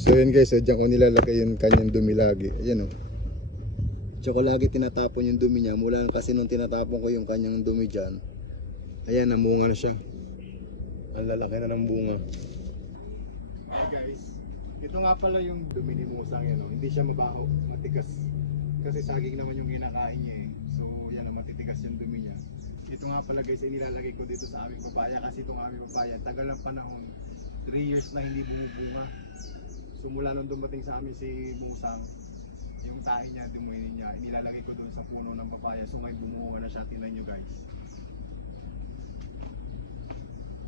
So yun guys, dyan ko nilalagay yung kanyang dumi lagi. Ayan o. Tsaka lagi tinatapon yung dumi niya. Mula kasi nung tinatapon ko yung kanyang dumi dyan, ayan, namunga na siya. Ang lalaki na ng bunga. Hey guys, ito nga pala yung dumi ni Musang yan, no? Hindi siya mabaho, matigas. Kasi saging naman yung kinakain niya eh. So yan, matitigas yung dumi niya. Ito nga pala guys, ay nilalagay ko dito sa aming papaya. Kasi itong aming papaya, tagal ng panahon, 3 years na hindi bumubunga. So mula nung dumating sa amin si Musang, yung tae niya, dumuin niya, inilalagay ko doon sa puno ng papaya. So ngayon bumuha na siya, tingnan nyo guys.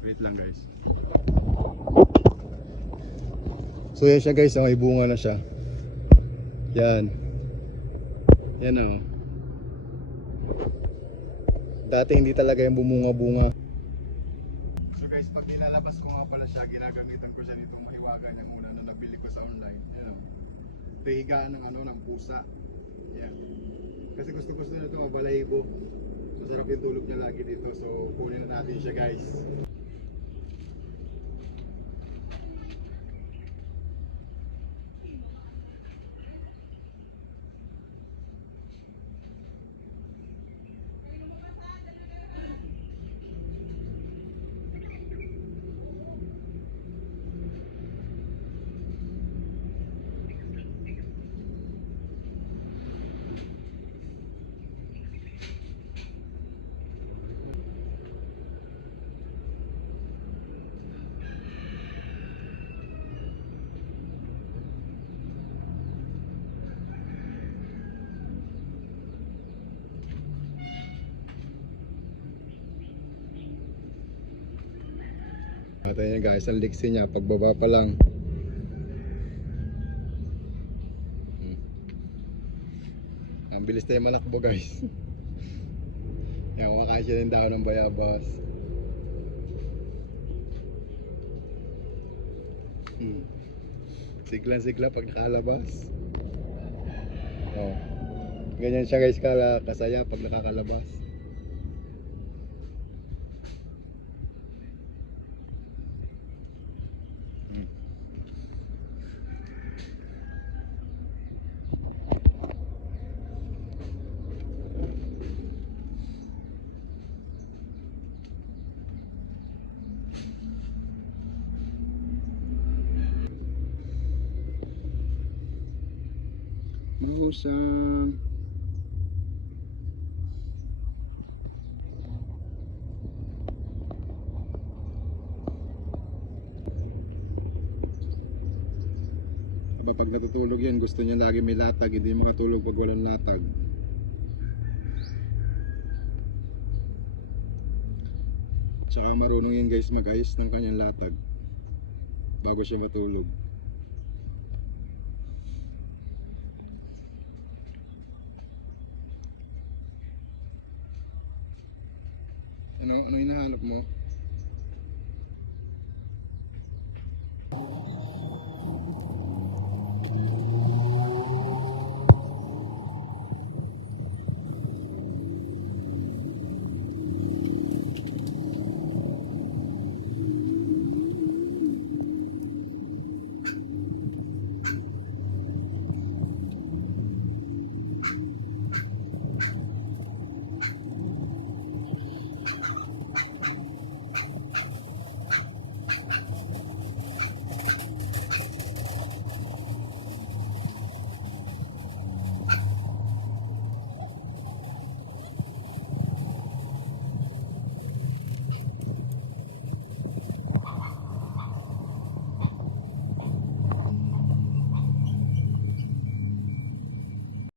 Wait lang guys. So yan siya guys, may bunga na siya. Yan. Yan o. Dati hindi talaga yung bumunga-bunga. So guys, pag nilalabas ko nga pala siya, ginagamitan ko siya nitong mahiwagan yung una na nabili ko sa online. Yan o. Ito higaan ng ng pusa. Yan. Kasi gusto na ito mabalahibo. Masarap yung tulog niya lagi dito. So kunin na natin siya guys. Ito niya guys, ang liksi niya, pagbaba pa lang. Ang bilis tayo manakbo guys. Yan, kumakain siya ng dahon ng bayabas. Sigla pag nakalabas. Oh. Ganyan siya guys, kasaya pag nakakalabas. Musang. Diba pag natutulog yan, gusto niya lagi may latag, hindi makatulog pag walang latag. Tsaka marunong yan guys mag-ayos ng kanyang latag bago siya matulog. Ano hinahanap mo?